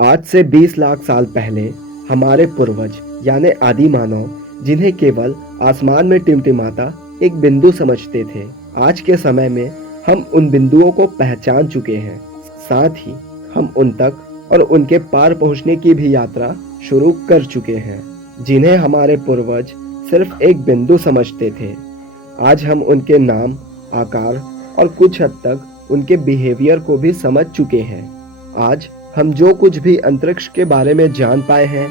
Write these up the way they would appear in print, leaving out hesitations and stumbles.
आज से 20 लाख साल पहले हमारे पूर्वज यानी आदि मानव, जिन्हें केवल आसमान में टिमटिमाता एक बिंदु समझते थे, आज के समय में हम उन बिंदुओं को पहचान चुके हैं। साथ ही हम उन तक और उनके पार पहुंचने की भी यात्रा शुरू कर चुके हैं, जिन्हें हमारे पूर्वज सिर्फ एक बिंदु समझते थे। आज हम उनके नाम, आकार और कुछ हद तक उनके बिहेवियर को भी समझ चुके हैं। आज हम जो कुछ भी अंतरिक्ष के बारे में जान पाए हैं,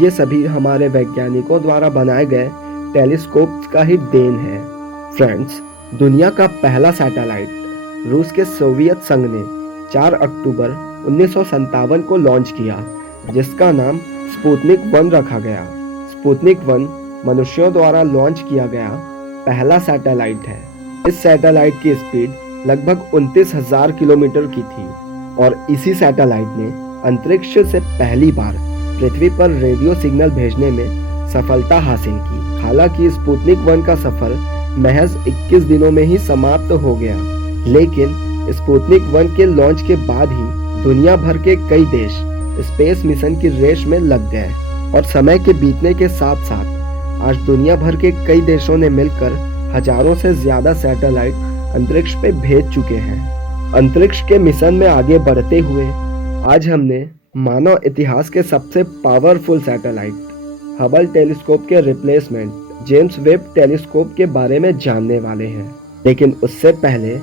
ये सभी हमारे वैज्ञानिकों द्वारा बनाए गए टेलीस्कोप्स का ही देन है। फ्रेंड्स, दुनिया का पहला सैटेलाइट रूस के सोवियत संघ ने 4 अक्टूबर 1957 को लॉन्च किया, जिसका नाम स्पुतनिक 1 रखा गया। स्पुतनिक 1 मनुष्यों द्वारा लॉन्च किया गया पहला सैटेलाइट है। इस सैटेलाइट की स्पीड लगभग 29,000 किलोमीटर की थी और इसी सैटेलाइट ने अंतरिक्ष से पहली बार पृथ्वी पर रेडियो सिग्नल भेजने में सफलता हासिल की। हालांकि स्पुतनिक 1 का सफर महज 21 दिनों में ही समाप्त हो गया, लेकिन स्पुतनिक 1 के लॉन्च के बाद ही दुनिया भर के कई देश स्पेस मिशन की रेस में लग गए और समय के बीतने के साथ साथ आज दुनिया भर के कई देशों ने मिलकर हजारों से ज्यादा सैटेलाइट अंतरिक्ष पे भेज चुके हैं। अंतरिक्ष के मिशन में आगे बढ़ते हुए आज हमने मानव इतिहास के सबसे पावरफुल सैटेलाइट हबल टेलीस्कोप के रिप्लेसमेंट जेम्स वेब टेलीस्कोप के बारे में जानने वाले हैं। लेकिन उससे पहले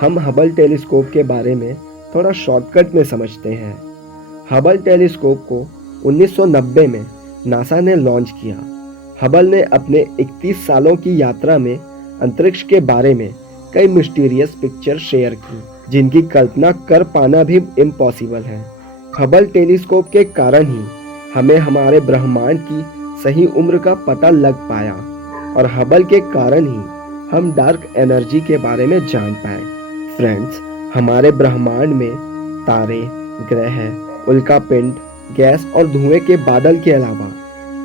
हम हबल टेलीस्कोप के बारे में थोड़ा शॉर्टकट में समझते हैं। हबल टेलीस्कोप को 1990 में नासा ने लॉन्च किया। हबल ने अपने 31 सालों की यात्रा में अंतरिक्ष के बारे में कई मिस्टीरियस पिक्चर शेयर की, जिनकी कल्पना कर पाना भी इम्पॉसिबल है। हबल टेलीस्कोप के कारण ही हमें हमारे ब्रह्मांड की सही उम्र का पता लग पाया और हबल के कारण ही हम डार्क एनर्जी के बारे में जान पाए। फ्रेंड्स, हमारे ब्रह्मांड में तारे, ग्रह, उल्कापिंड, गैस और धुएं के बादल के अलावा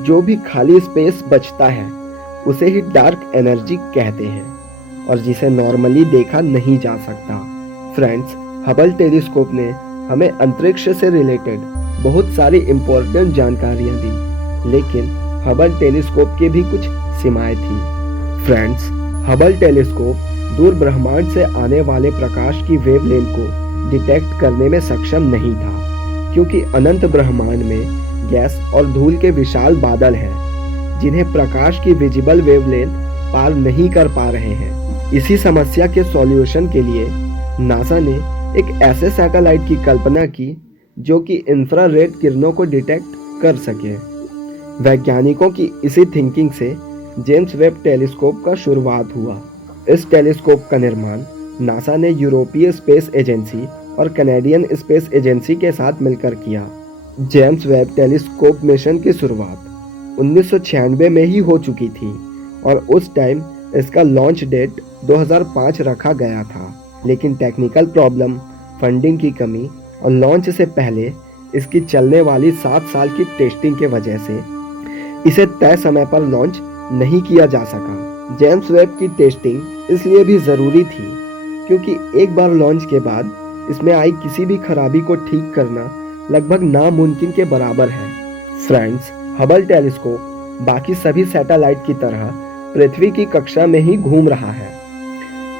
जो भी खाली स्पेस बचता है उसे ही डार्क एनर्जी कहते हैं और जिसे नॉर्मली देखा नहीं जा सकता। फ्रेंड्स, हबल टेलीस्कोप ने हमें अंतरिक्ष से रिलेटेड बहुत सारी इम्पोर्टेंट जानकारियां दी, लेकिन हबल टेलीस्कोप की भी कुछ सीमाएं थी। फ्रेंड्स, हबल टेलीस्कोप दूर ब्रह्मांड से आने वाले प्रकाश की वेवलेंथ को डिटेक्ट करने में सक्षम नहीं था, क्योंकि अनंत ब्रह्मांड में गैस और धूल के विशाल बादल हैं, जिन्हें प्रकाश की विजिबल वेवलेंथ पार नहीं कर पा रहे हैं। इसी समस्या के सॉल्यूशन के लिए नासा ने एक ऐसे सैटेलाइट की कल्पना की जो कि इंफ्रारेड किरणों को डिटेक्ट कर सके। वैज्ञानिकों की इसी थिंकिंग से जेम्स वेब टेलीस्कोप का शुरुआत हुआ। इस टेलीस्कोप का निर्माण नासा ने यूरोपीय स्पेस एजेंसी और कनाडियन स्पेस एजेंसी के साथ मिलकर किया। जेम्स वेब टेलीस्कोप मिशन की शुरुआत 1996 में ही हो चुकी थी और उस टाइम इसका लॉन्च डेट 2005 रखा गया था, लेकिन टेक्निकल प्रॉब्लम, फंडिंग की कमी और लॉन्च से पहले इसकी चलने वाली 7 साल की टेस्टिंग के वजह से इसे तय समय पर लॉन्च नहीं किया जा सका। जेम्स वेब की टेस्टिंग इसलिए भी ज़रूरी थी क्योंकि एक बार लॉन्च के बाद इसमें आई किसी भी खराबी को ठीक करना लगभग नामुमकिन के बराबर है। फ्रेंड्स, हबल टेलीस्कोप बाकी सभी सैटेलाइट की तरह पृथ्वी की कक्षा में ही घूम रहा है,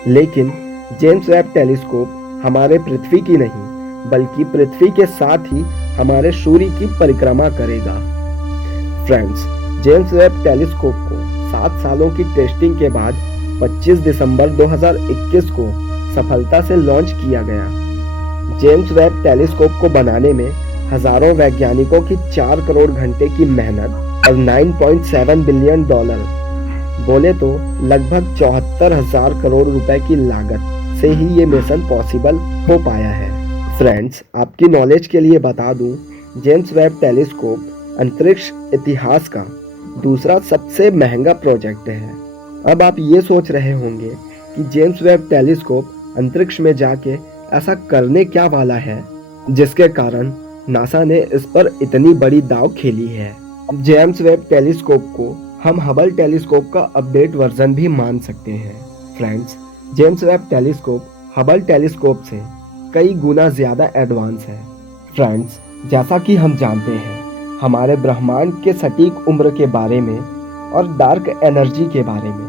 लेकिन जेम्स वेब टेलीस्कोप हमारे पृथ्वी की नहीं बल्कि पृथ्वी के साथ ही हमारे सूर्य की परिक्रमा करेगा। फ्रेंड्स, जेम्स वेब टेलीस्कोप को 7 सालों की टेस्टिंग के बाद 25 दिसंबर 2021 को सफलता से लॉन्च किया गया। जेम्स वेब टेलीस्कोप को बनाने में हजारों वैज्ञानिकों की 4 करोड़ घंटे की मेहनत और 9.7 बिलियन डॉलर, बोले तो लगभग 74,000 करोड़ रुपए की लागत से ही ये मिशन पॉसिबल हो पाया है। फ्रेंड्स, आपकी नॉलेज के लिए बता दूं, जेम्स वेब टेलीस्कोप अंतरिक्ष इतिहास का दूसरा सबसे महंगा प्रोजेक्ट है। अब आप ये सोच रहे होंगे कि जेम्स वेब टेलीस्कोप अंतरिक्ष में जाके ऐसा करने क्या वाला है जिसके कारण नासा ने इस पर इतनी बड़ी दाव खेली है। जेम्स वेब टेलीस्कोप को हम हबल टेलीस्कोप का अपडेट वर्जन भी मान सकते हैं। Friends, James Webb telescope Hubble telescope से कई गुना ज़्यादा एडवांस है। फ्रेंड्स, जैसा कि हम जानते हैं, हमारे ब्रह्मांड के सटीक उम्र के बारे में और डार्क एनर्जी के बारे में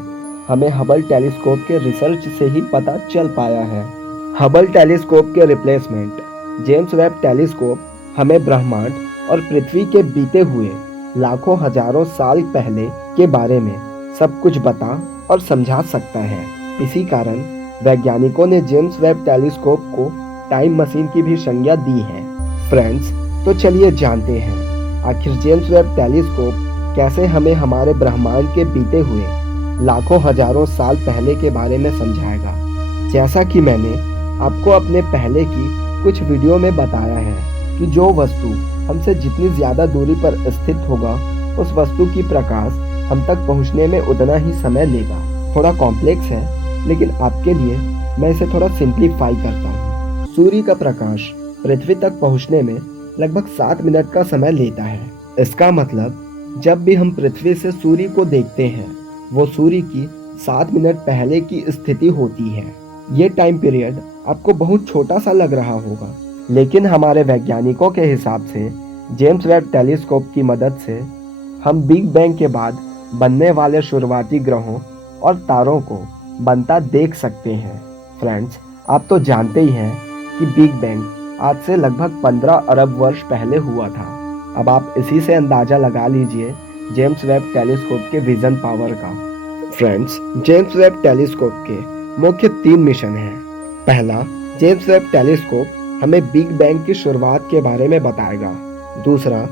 हमें हबल टेलीस्कोप के रिसर्च से ही पता चल पाया है। हबल टेलीस्कोप के रिप्लेसमेंट जेम्स वेब टेलीस्कोप हमें ब्रह्मांड और पृथ्वी के बीते हुए लाखों हजारों साल पहले के बारे में सब कुछ बता और समझा सकता है। इसी कारण वैज्ञानिकों ने जेम्स वेब टेलीस्कोप को टाइम मशीन की भी संज्ञा दी है। फ्रेंड्स, तो चलिए जानते हैं आखिर जेम्स वेब टेलीस्कोप कैसे हमें हमारे ब्रह्मांड के बीते हुए लाखों हजारों साल पहले के बारे में समझाएगा। जैसा कि मैंने आपको अपने पहले की कुछ वीडियो में बताया है कि जो वस्तु हमसे जितनी ज़्यादा दूरी पर स्थित होगा उस वस्तु की प्रकाश हम तक पहुंचने में उतना ही समय लेगा। थोड़ा कॉम्प्लेक्स है, लेकिन आपके लिए मैं इसे थोड़ा सिंप्लीफाई करता हूँ। सूर्य का प्रकाश पृथ्वी तक पहुंचने में लगभग 7 मिनट का समय लेता है। इसका मतलब जब भी हम पृथ्वी से सूर्य को देखते हैं वो सूर्य की 7 मिनट पहले की स्थिति होती है। ये टाइम पीरियड आपको बहुत छोटा सा लग रहा होगा, लेकिन हमारे वैज्ञानिकों के हिसाब से जेम्स वेब टेलीस्कोप की मदद से हम बिग बैंग के बाद बनने वाले शुरुआती ग्रहों और तारों को बनता देख सकते हैं। फ्रेंड्स, आप तो जानते ही हैं कि बिग बैंग आज से लगभग 15 अरब वर्ष पहले हुआ था। अब आप इसी से अंदाजा लगा लीजिए जेम्स वेब टेलीस्कोप के विजन पावर का। फ्रेंड्स, जेम्स वेब टेलीस्कोप के मुख्य 3 मिशन हैं। पहला, जेम्स वेब टेलीस्कोप हमें बिग बैंग की शुरुआत के बारे में बताएगा। दूसरा,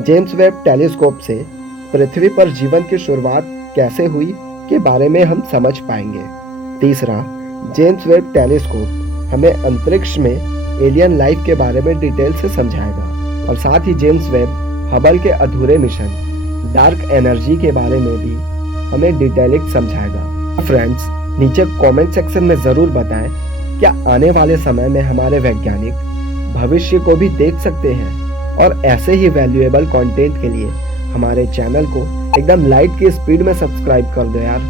जेम्स वेब टेलीस्कोप से पृथ्वी पर जीवन की शुरुआत कैसे हुई के बारे में हम समझ पाएंगे। तीसरा, जेम्स वेब टेलीस्कोप हमें अंतरिक्ष में एलियन लाइफ के बारे में डिटेल से समझाएगा। और साथ ही जेम्स वेब हबल के अधूरे मिशन डार्क एनर्जी के बारे में भी हमें डिटेलिक समझाएगा। फ्रेंड्स, नीचे कमेंट सेक्शन में ज़रूर बताएं क्या आने वाले समय में हमारे वैज्ञानिक भविष्य को भी देख सकते हैं। और ऐसे ही वैल्यूएबल कंटेंट के लिए हमारे चैनल को एकदम लाइट की स्पीड में सब्सक्राइब कर दो यार।